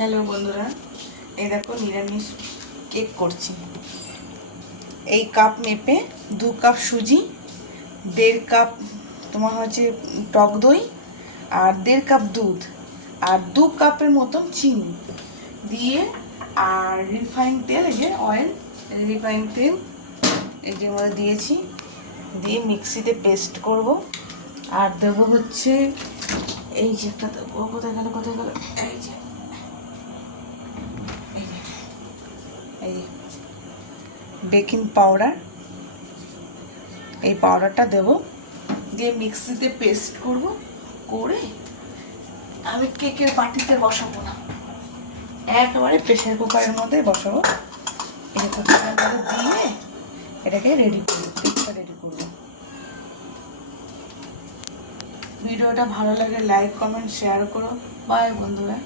Hello বন্ধুরা, এই দেখো নিরামিষ কেক করছি। এই কাপ মেপে 2 কাপ সুজি, 1.5 কাপ তোমার হচ্ছে টক দই, আর 1.5 কাপ দুধ, আর 2 কাপের মতন চিনি দিয়ে, আর রিফাইন তেল, এই যে অয়েল, রিফাইন তেল এই যে মধ্যে দিয়েছি, দিয়ে মিক্সিতে পেস্ট করব। আর দেবো হচ্ছে এই যে একটা দেবো, কোথায় গেল এই যে এই বেকিং পাউডার, এই পাউডারটা দেব, দিয়ে মিক্সিতে পেস্ট করব। করে আমি কেকের বাটিতে বসাবো না, একেবারে প্রেসার কুকারের মধ্যে বসাবো। এই কুকারের মধ্যে দিয়ে এটাকে রেডি করবো, কেকটা রেডি করবো। ভিডিওটা ভালো লাগে লাইক কমেন্ট শেয়ার করো। বাই বন্ধুরা।